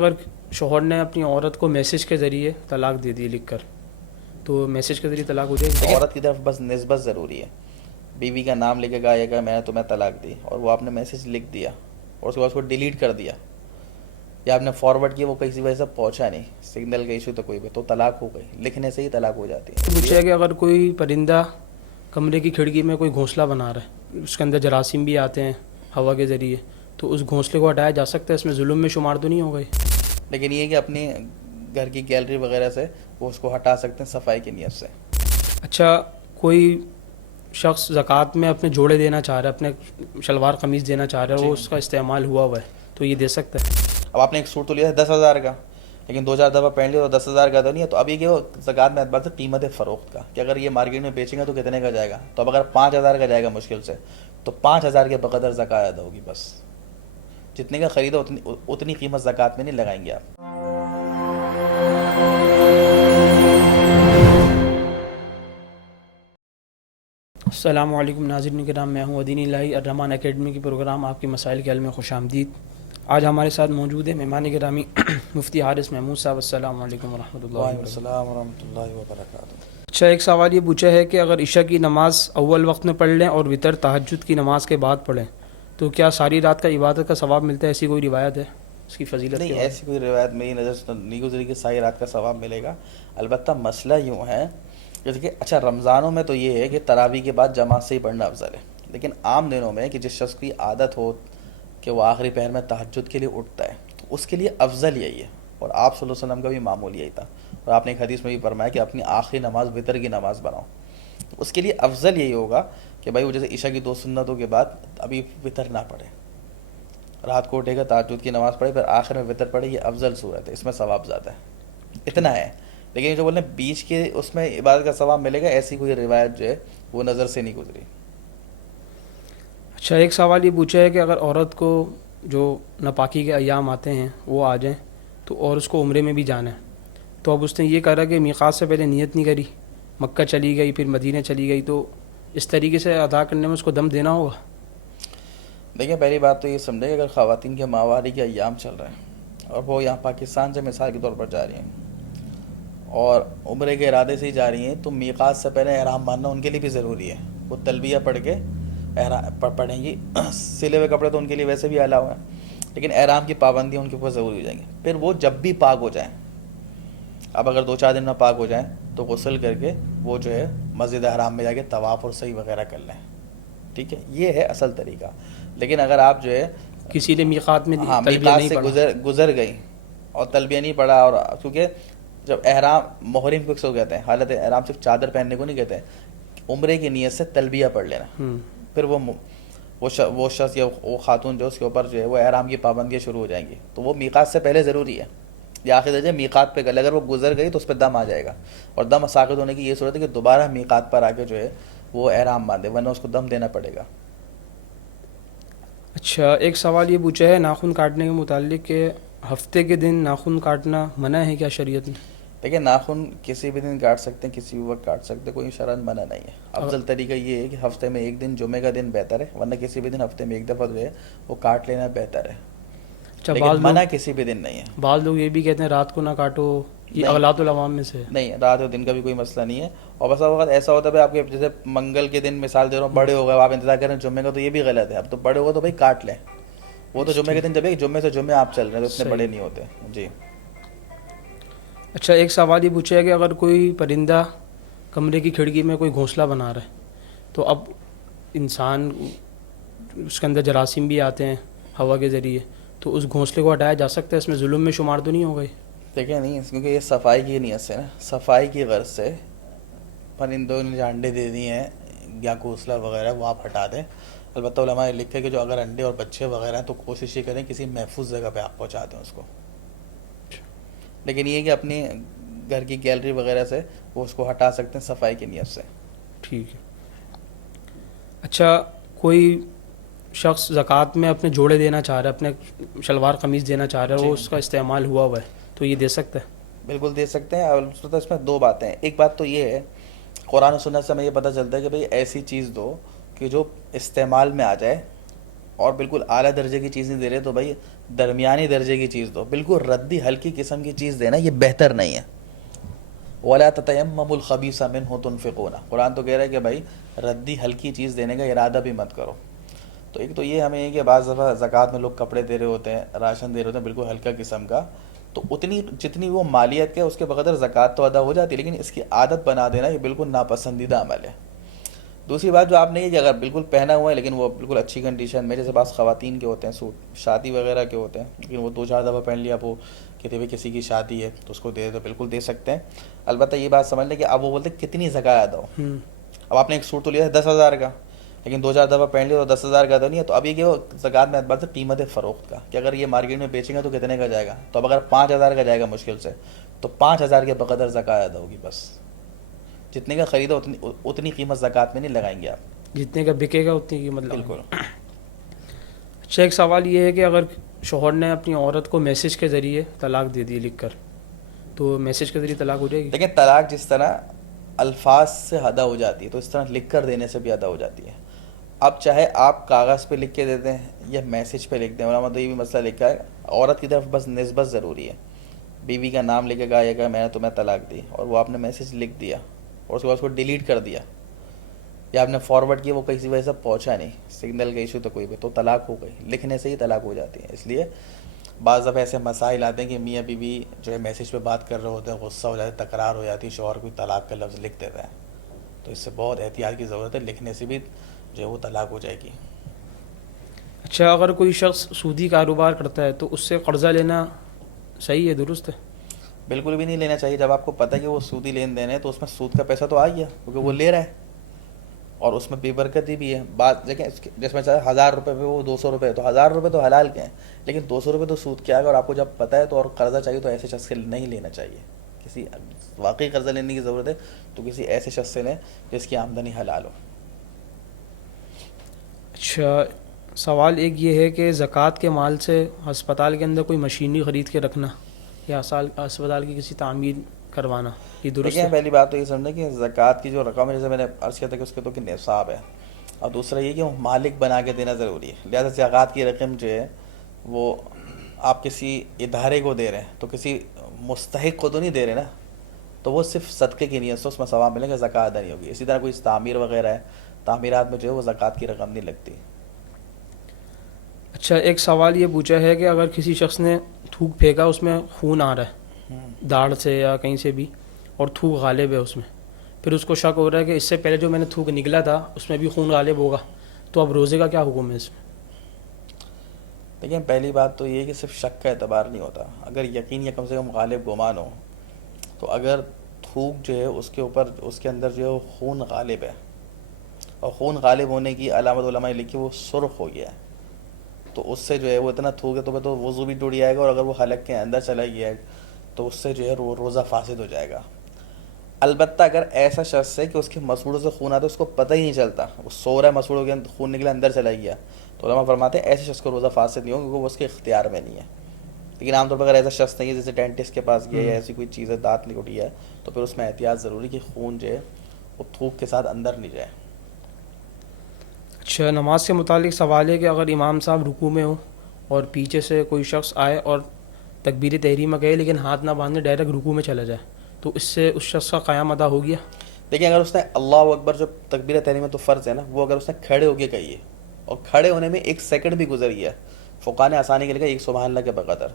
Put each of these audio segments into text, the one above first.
اگر شوہر نے اپنی عورت کو میسج کے ذریعے طلاق دے دی لکھ کر، تو میسج کے ذریعے طلاق ہو جائے گی؟ عورت کی طرف بس نسبت ضروری ہے. بیوی کا نام لکھے گا یا میں نے تمہیں طلاق دی اور وہ آپ نے میسج لکھ دیا اور اس کے بعد اس کو ڈیلیٹ کر دیا یا آپ نے فارورڈ کیا، وہ کسی وجہ سے پہنچا نہیں، سگنل کا ایشو تو کوئی بھی، تو طلاق ہو گئی. لکھنے سے ہی طلاق ہو جاتی ہے. پوچھا ہے کہ اگر کوئی پرندہ کمرے کی کھڑکی میں کوئی گھونسلہ بنا رہا ہے، اس کے اندر جراثیم بھی آتے ہیں ہوا کے ذریعے، تو اس گھونسلے کو ہٹایا جا سکتا ہے؟ اس میں ظلم میں شمار تو نہیں ہو گئی؟ لیکن یہ کہ اپنی گھر کی گیلری وغیرہ سے وہ اس کو ہٹا سکتے ہیں صفائی کی نیت سے. اچھا، کوئی شخص زکوٰۃ میں اپنے جوڑے دینا چاہ رہا ہے، اپنے شلوار قمیض دینا چاہ رہا ہے، وہ اس کا استعمال ہوا ہے، تو یہ دے سکتا ہے؟ اب آپ نے ایک سوٹ تو لیا ہے 10,000 کا، لیکن 2-4 دفعہ پہن لیا تو 10,000 کا تو نہیں ہے. تو ابھی کہ وہ زکوٰۃ میں اعتبار سے قیمت فروخت کا، کہ اگر یہ مارکیٹ میں بیچیں گے تو کتنے کا جائے گا. تو اب اگر 5,000 کا جائے گا مشکل سے، تو 5,000 کے بقدر زکوٰۃ ادا ہوگی. بس جتنے کا خریدا اتنی قیمت زکوٰۃ میں نہیں لگائیں گے آپ. السلام علیکم ناظرین کرام، میں ہوں ودین الہی، الرحمان اکیڈمی کی پروگرام آپ کے مسائل کے حل میں خوش آمدید. آج ہمارے ساتھ موجود ہے مہمان گرامی مفتی حارث محمود صاحب. السلام علیکم ورحمۃ اللہ وعلیکم وبرکاتہ. السلام ورحمۃ اللہ وبرکاتہ. اچھا، ایک سوال یہ پوچھا ہے کہ اگر عشاء کی نماز اول وقت میں پڑھ لیں اور وتر تہجد کی نماز کے بعد پڑھیں تو کیا ساری رات کا عبادت کا ثواب ملتا ہے؟ ایسی کوئی روایت ہے اس کی فضیلت کے نہیں، بارے ایسی کوئی روایت میری نظر سے نہیں گزری کہ ساری رات کا ثواب ملے گا. البتہ مسئلہ یوں ہے جیسے کہ اچھا رمضانوں میں تو یہ ہے کہ تراویح کے بعد جماعت سے ہی پڑھنا افضل ہے. لیکن عام دنوں میں کہ جس شخص کی عادت ہو کہ وہ آخری پہر میں تہجد کے لیے اٹھتا ہے، تو اس کے لیے افضل یہی ہے. اور آپ صلی اللہ علیہ وسلم کا بھی معمول یہی تھا، اور آپ نے ایک حدیث میں بھی فرمایا کہ اپنی آخری نماز وتر کی نماز بناؤ. اس کے لیے افضل یہی ہوگا کہ بھائی وہ جیسے عشاء کی 2 سنتوں کے بعد ابھی وتر نہ پڑھے، رات کو اٹھے گا تہجد کی نماز پڑھے پھر آخر میں وتر پڑھے. یہ افضل صورت ہے، اس میں ثواب زیادہ ہے. اتنا ہے. لیکن جو بولیں بیچ کے اس میں عبادت کا ثواب ملے گا، ایسی کوئی روایت جو ہے وہ نظر سے نہیں گزری. اچھا، ایک سوال یہ پوچھا ہے کہ اگر عورت کو جو ناپاکی کے ایام آتے ہیں وہ آ جائیں تو اور اس کو عمرے میں بھی جانا ہے، تو اب اس نے یہ کرا کہ میقات سے پہلے نیت نہیں کری، مکہ چلی گئی پھر مدینہ چلی گئی، تو اس طریقے سے ادا کرنے میں اس کو دم دینا ہوگا؟ دیکھیں، پہلی بات تو یہ سمجھے کہ اگر خواتین کے ماہواری کے ایام چل رہے ہیں اور وہ یہاں پاکستان سے مثال کے طور پر جا رہی ہیں اور عمرے کے ارادے سے ہی جا رہی ہیں، تو میقات سے پہلے احرام باندھنا ان کے لیے بھی ضروری ہے. وہ تلبیہ پڑھ کے پڑھیں گی. سلے ہوئے کپڑے تو ان کے لیے ویسے بھی الاؤ ہیں، لیکن احرام کی پابندیاں ان کے اوپر ضروری ہو جائیں گی. پھر وہ جب بھی پاک ہو جائیں، اب اگر 2-4 دن میں پاک ہو جائیں تو غسل کر کے وہ جو ہے مسجد حرام میں جا کے طواف اور سعی وغیرہ کر لیں. ٹھیک ہے، یہ ہے اصل طریقہ. لیکن اگر آپ جو ہے کسی نے میقات میں تلبیہ میقات نہیں سے پڑھا، گزر گئی اور تلبیہ نہیں پڑھا، اور کیونکہ جب احرام محرم کو کسو کہتے ہیں، حالت احرام صرف چادر پہننے کو نہیں کہتے ہیں، عمرے کی نیت سے تلبیہ پڑھ لینا. پھر وہ شخص یا وہ خاتون جو اس کے اوپر جو ہے وہ احرام کی پابندیاں شروع ہو جائیں گی. تو وہ میقات سے پہلے ضروری ہے. یا آخر درجے میقات پہ اگر وہ گزر گئی تو اس پہ دم آ جائے گا، اور دم ساقط ہونے کی یہ صورت ہے کہ دوبارہ میقات پر آ کے جو ہے وہ احرام باندھے، ورنہ اس کو دم دینا پڑے گا. اچھا، ایک سوال یہ پوچھا ہے ناخن کاٹنے کے متعلق کہ ہفتے کے دن ناخن کاٹنا منع ہے کیا شریعت میں؟ دیکھیں، ناخن کسی بھی دن کاٹ سکتے ہیں، کسی بھی وقت کاٹ سکتے ہیں، کوئی شرعاً منع نہیں ہے. افضل طریقہ یہ ہے کہ ہفتے میں ایک دن، جمعے کا دن بہتر ہے، ورنہ کسی بھی دن ہفتے میں ایک دفعہ جو ہے وہ کاٹ لینا بہتر ہے. اچھا، لیکن منع کسی بھی دن نہیں ہے. بعض لوگ یہ بھی کہتے ہیں رات کو نہ کاٹو، یہ اغلاط العوام میں سے نہیں، رات اور دن کا بھی کوئی مسئلہ نہیں ہے. اور بس وقت ایسا ہوتا ہے آپ کے جیسے منگل کے دن مثال دے رہا ہوں، بڑے ہو گئے آپ انتظار کریں جمعے کا، تو یہ بھی غلط ہے. اب تو بڑے ہو گئے تو بھائی کاٹ لیں. وہ تو جمعے کے دن جب جمعے سے جمعے آپ چل رہے ہیں تو اتنے بڑے نہیں ہوتے. جی. اچھا، ایک سوال یہ پوچھا ہے کہ اگر کوئی پرندہ کمرے کی کھڑکی میں کوئی گھونسلہ بنا رہا ہے تو اب انسان اس کے اندر جراثیم بھی آتے ہیں ہوا کے ذریعے، تو اس گھونسلے کو ہٹایا جا سکتا ہے؟ اس میں ظلم میں شمار تو نہیں ہو گئی؟ دیکھیں نہیں، کیونکہ یہ صفائی کی نیت سے نا، صفائی کی غرض سے پرندوں نے جو انڈے دے دیے ہیں یا گھونسلہ وغیرہ وہ آپ ہٹا دیں. البتہ علماء نے لکھا ہے کہ جو اگر انڈے اور بچے وغیرہ ہیں تو کوشش یہ کریں کسی محفوظ جگہ پہ آپ پہنچا دیں اس کو. لیکن یہ کہ اپنی گھر کی گیلری وغیرہ سے وہ اس کو ہٹا سکتے ہیں صفائی کی نیت سے. ٹھیک ہے. اچھا، کوئی شخص زکوٰۃ میں اپنے جوڑے دینا چاہ رہا ہے، اپنے شلوار قمیض دینا چاہ رہا ہے، وہ اس کا استعمال ہوا ہے، تو یہ دے سکتا ہے؟ بالکل دے سکتے ہیں. اور اس میں 2 باتیں ہیں. ایک بات تو یہ ہے، قرآن و سنت سے ہمیں یہ پتہ چلتا ہے کہ بھئی ایسی چیز دو کہ جو استعمال میں آ جائے اور بالکل اعلیٰ درجے کی چیز نہیں دے رہے تو بھائی درمیانی درجے کی چیز دو. بالکل ردی ہلکی قسم کی چیز دینا یہ بہتر نہیں ہے. وَلَا تَتَيَمَّمُوا الْخَبِيثَ مِنْهُ تُنْفِقُونَ, قرآن تو کہہ رہا ہے کہ بھائی ردی ہلکی چیز دینے کا ارادہ بھی مت کرو. تو ایک تو یہ ہمیں یہ کہ بعض دفعہ زکوٰۃ میں لوگ کپڑے دے رہے ہوتے ہیں, راشن دے رہے ہوتے ہیں بالکل ہلکا قسم کا, تو اتنی جتنی وہ مالیت کے اس کے بغیر زکوٰۃ تو ادا ہو جاتی ہے, لیکن اس کی عادت بنا دینا یہ بالکل ناپسندیدہ عمل ہے. دوسری بات جو آپ نے یہ کہ اگر بالکل پہنا ہوا ہے لیکن وہ بالکل اچھی کنڈیشن میں, جیسے بعض خواتین کے ہوتے ہیں سوٹ شادی وغیرہ کے ہوتے ہیں, لیکن وہ 2-4 دفعہ پہن لیا, وہ کہتے ہوئے کسی کی شادی ہے تو اس کو دے تو بالکل دے سکتے ہیں. البتہ یہ بات سمجھ لیں کہ اب وہ بولتے ہیں کتنی زکوٰۃ ادا ہو. اب آپ نے ایک سوٹ تو لیا ہے 10,000 کا, لیکن 2-4 دفعہ پہن لیا تو 10,000 کا تو نہیں ہے, تو اب یہ کہ وہ زکوٰۃ میں اعتبار سے قیمت فروخت کا کہ اگر یہ مارکیٹ میں بیچیں گے تو کتنے کا جائے گا, تو اب اگر 5,000 کا جائے گا مشکل سے تو 5,000 کے بقدر زکوٰۃ ادا ہوگی. بس جتنے کا خریدا اتنی قیمت زکوٰۃ میں نہیں لگائیں گے آپ, جتنے کا بکے گا اتنی قیمت لگائیں گے. بالکل. اچھا ایک سوال یہ ہے کہ اگر شوہر نے اپنی عورت کو میسج کے ذریعے طلاق دے دی لکھ کر, تو میسج کے ذریعے طلاق ہو جائے گی؟ لیکن طلاق جس طرح الفاظ سے ادا ہو جاتی ہے تو اس طرح لکھ کر دینے سے بھی ادا ہو جاتی ہے. اب چاہے آپ کاغذ پہ لکھ کے دے دیں یا میسج پہ لکھ دیں, علماء تو یہ بھی مسئلہ لکھا ہے, عورت کی طرف بس نسبت ضروری ہے. بیوی کا نام لکھے گا, یہ کہا میں نے تمہیں طلاق دی, اور وہ آپ نے میسج لکھ دیا اور اس کے بعد اس کو ڈیلیٹ کر دیا, یا آپ نے فارورڈ کیا, وہ کسی وجہ سے پہنچا نہیں, سگنل کا ایشو تو کوئی بھی, تو طلاق ہو گئی. لکھنے سے ہی طلاق ہو جاتی ہے. اس لیے بعض دفعہ ایسے مسائل آتے ہیں کہ میاں بیوی جو ہے میسج پہ بات کر رہے ہوتے ہیں, غصہ ہو جاتا ہے, تکرار ہو جاتی ہے, شوہر کوئی طلاق کا لفظ لکھ دیتا ہے, تو اس سے بہت احتیاط کی ضرورت ہے. لکھنے سے بھی جو ہے وہ طلاق ہو جائے گی. اچھا اگر کوئی شخص سودی کاروبار کرتا ہے تو اس سے قرضہ لینا صحیح ہے, درست ہے؟ بالکل بھی نہیں لینا چاہیے. جب آپ کو پتہ ہے کہ وہ سودی لین دین ہے تو اس میں سود کا پیسہ تو آ گیا, کیونکہ وہ لے رہا ہے اور اس میں بے برکتی بھی ہے. بات دیکھیں جس میں چاہے 1,000 روپے پہ وہ 200 روپے, تو 1,000 روپے تو حلال کے ہیں, لیکن 200 روپے تو سود کیا ہے. اور آپ کو جب پتہ ہے تو اور قرضہ چاہیے تو ایسے شخص سے نہیں لینا چاہیے. کسی واقعی قرضہ لینے کی ضرورت ہے تو کسی ایسے شخص سے لیں جس کی آمدنی حلال ہو. اچھا سوال ایک یہ ہے کہ زکوٰۃ کے مال سے ہسپتال کے اندر کوئی مشینری خرید کے رکھنا یا ہسپتال کی کسی تعمیر کروانا, یہ درست دیکھیں ہے؟ پہلی بات تو یہ سمجھیں کہ زکوٰۃ کی جو رقم ہے, جیسے میں نے عرض کیا تھا کہ اس کے تو کہ نصاب ہے, اور دوسرا یہ کہ وہ مالک بنا کے دینا ضروری ہے. لہٰذا زکوٰۃ کی رقم جو ہے وہ آپ کسی ادارے کو دے رہے ہیں تو کسی مستحق کو تو نہیں دے رہے نا, تو وہ صرف صدقے کی نیت سے اس میں ثواب ملے گا, زکوٰۃ ادا نہیں ہوگی. اسی طرح کوئی تعمیر وغیرہ ہے, تعمیرات میں جو ہے وہ زکوٰۃ کی رقم نہیں لگتی. اچھا ایک سوال یہ پوچھا ہے کہ اگر کسی شخص نے تھوک پھینکا, اس میں خون آ رہا ہے داڑھ سے یا کہیں سے بھی, اور تھوک غالب ہے اس میں, پھر اس کو شک ہو رہا ہے کہ اس سے پہلے جو میں نے تھوک نکلا تھا اس میں بھی خون غالب ہوگا, تو اب روزے کا کیا حکم ہے اس میں؟ لیکن پہلی بات تو یہ کہ صرف شک کا اعتبار نہیں ہوتا, اگر یقین یا کم سے کم غالب گمان ہو, تو اگر تھوک جو ہے اس کے اوپر اس کے اندر جو ہے وہ خون غالب ہے, اور خون غالب ہونے کی علامت علماء نے لکھی وہ سرخ ہو گیا ہے, تو اس سے جو ہے وہ اتنا تھوک ہے تو وضو بھی ٹوٹ جائے گا, اور اگر وہ حلق کے اندر چلا گیا ہے تو اس سے جو ہے وہ روزہ فاسد ہو جائے گا. البتہ اگر ایسا شخص ہے کہ اس کے مسوڑوں سے خون آتا ہے, اس کو پتہ ہی نہیں چلتا, وہ سو رہا ہے مسوڑوں کے خون نکلا اندر چلا گیا, تو علماء فرماتے ہیں ایسے شخص کو روزہ فاسد نہیں ہو, کیونکہ وہ اس کے اختیار میں نہیں ہے. لیکن عام طور پر اگر ایسا شخص نہیں ہے, جیسے ڈینٹسٹ کے پاس گیا یا ایسی کوئی چیز ہے, دانت نکل گیا ہے, تو پھر اس میں احتیاط ضروری کہ خون جو ہے وہ تھوک کے ساتھ اندر نہیں جائے. اچھا نماز کے متعلق سوال ہے کہ اگر امام صاحب رکوع میں ہوں اور پیچھے سے کوئی شخص آئے اور تکبیر تحریمہ کہے لیکن ہاتھ نہ باندھے ڈائریکٹ رکوع میں چلا جائے, تو اس سے اس شخص کا قیام ادا ہو گیا؟ دیکھیں اگر اس نے اللہ اکبر جو تکبیر تحریمہ تو فرض ہے نا, وہ اگر اس نے کھڑے ہو کے کہی ہے اور کھڑے ہونے میں 1 سیکنڈ بھی گزر گیا, فقہاء نے آسانی کے لیے ایک سبحان اللہ کے بقدر,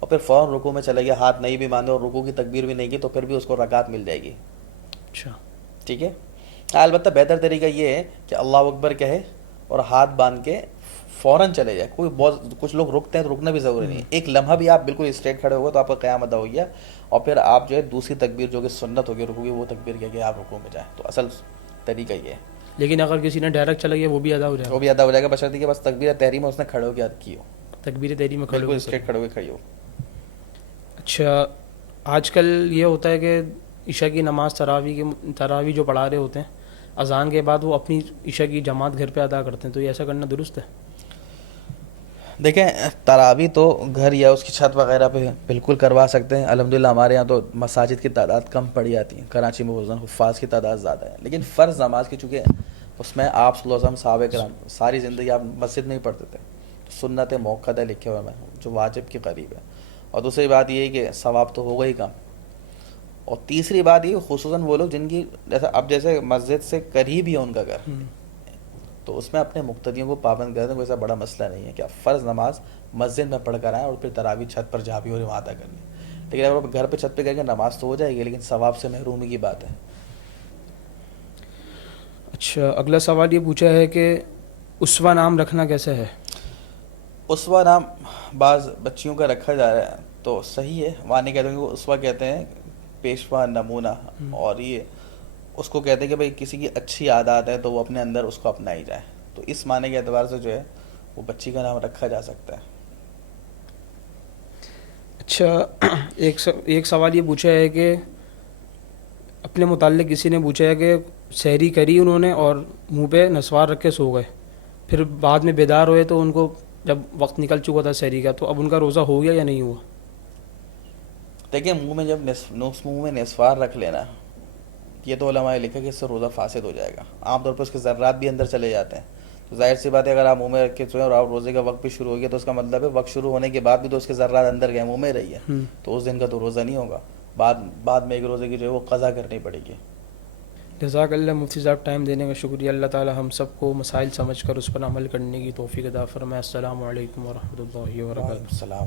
اور پھر فوراً رکوع میں چلا گیا, ہاتھ نہیں بھی باندھے اور رکوع کی تکبیر بھی نہیں کی, تو پھر بھی اس کو رکعت مل جائے گی. اچھا ٹھیک ہے. البتہ بہتر طریقہ یہ ہے کہ اللہ اکبر کہے اور ہاتھ باندھ کے فوراً چلے جائے. کچھ لوگ رکتے ہیں تو رکنا بھی ضروری نہیں ہے, ایک لمحہ بھی آپ بالکل اسٹریٹ کھڑے ہو گئے تو آپ کا قیام ادا ہو گیا, اور پھر آپ جو ہے دوسری تکبیر جو کہ سنت ہوگی رکوع کی, وہ تکبیر کہہ کے آپ رکوع میں جائیں. تو اصل طریقہ یہ ہے. لیکن اگر کسی نے ڈائریکٹ چلا گیا وہ بھی ادا ہو جائے گا؟ وہ بھی ادا ہو جائے گا, بشرطیکہ کہ بس تکبیر تحریمہ اس نے کھڑے ہو کے ادا کی ہو, تکبیر تحریمہ کھڑے بالکل ہو اسٹریٹ کھڑے ہو کے کھڑی ہو. اچھا آج کل یہ ہوتا ہے کہ عشاء کی نماز تراویح جو پڑھا رہے ہوتے ہیں, اذان کے بعد وہ اپنی عشاء کی جماعت گھر پہ ادا کرتے ہیں, تو یہ ایسا کرنا درست ہے؟ دیکھیں تراویح تو گھر یا اس کی چھت وغیرہ پہ بالکل کروا سکتے ہیں. الحمدللہ ہمارے یہاں تو مساجد کی تعداد کم پڑی جاتی ہے, کراچی میں خصوصاً حفاظ کی تعداد زیادہ ہے, لیکن فرض نماز کی چونکہ اس میں آپ صلی اللہ علیہ وسلم صحابہ کرام ساری زندگی آپ مسجد میں ہی پڑھتے تھے, سنت موقدہ لکھے ہوئے میں جو واجب کے قریب ہے، اور دوسری بات یہ ہے کہ ثواب تو ہوگا ہی کم، اور تیسری بات یہ خصوصاً وہ لوگ جن کی جیسے مسجد سے قریب ہی ہے ان کا گھر، تو اس میں اپنے مقتدیوں کو پابند کر دیں، کوئی ایسا بڑا مسئلہ نہیں ہے کہ آپ فرض نماز مسجد میں پڑھ کر آئیں اور پھر تراویح چھت پر جا بھی اور وہاں ادا کر لیں، لیکن اگر آپ گھر پہ چھت پہ کر کے نماز تو ہو جائے گی لیکن ثواب سے محرومی کی بات ہے۔ اچھا، اگلا سوال یہ پوچھا ہے کہ اسوہ نام رکھنا کیسے ہے؟ اسوہ نام بعض بچیوں کا رکھا جا رہا ہے تو صحیح ہے، معنی کہتے ہیں کہ وہ اسوہ کہتے ہیں پیشوا نمونہ، اور یہ اس کو کہتے ہیں کہ بھئی کسی کی اچھی عادات ہے تو وہ اپنے اندر اس کو اپنائی جائے، تو اس معنی کے اعتبار سے جو ہے وہ بچی کا نام رکھا جا سکتا ہے۔ اچھا، ایک سوال یہ پوچھا ہے کہ اپنے متعلق کسی نے پوچھا ہے کہ سحری کری انہوں نے اور منہ پہ نسوار رکھ کے سو گئے، پھر بعد میں بیدار ہوئے تو ان کو جب وقت نکل چکا تھا سحری کا، تو اب ان کا روزہ ہو گیا یا نہیں ہوا؟ دیکھیں منہ میں جب منہ میں نسوار رکھ لینا، یہ تو علماء نے لکھا کہ اس سے روزہ فاسد ہو جائے گا، عام طور پر اس کے ذرات بھی اندر چلے جاتے ہیں، تو ظاہر سی بات ہے اگر آپ منہ میں رکھ کے سوئیں اور آپ روزے کا وقت بھی شروع ہو گیا تو اس کا مطلب ہے وقت شروع ہونے کے بعد بھی تو اس کے ذرات اندر گئے، منہ میں رہی ہے، تو اس دن کا تو روزہ نہیں ہوگا، بعد میں ایک روزے کی جو ہے وہ قضا کرنی پڑے گی۔ جزاک اللہ مفتی صاحب، ٹائم دینے کا شکریہ۔ اللہ تعالی ہم سب کو مسائل سمجھ کر اس پر عمل کرنے کی توفیق عطا فرمائے۔ السلام علیکم ورحمۃ اللہ وبرکاتہ۔ السلام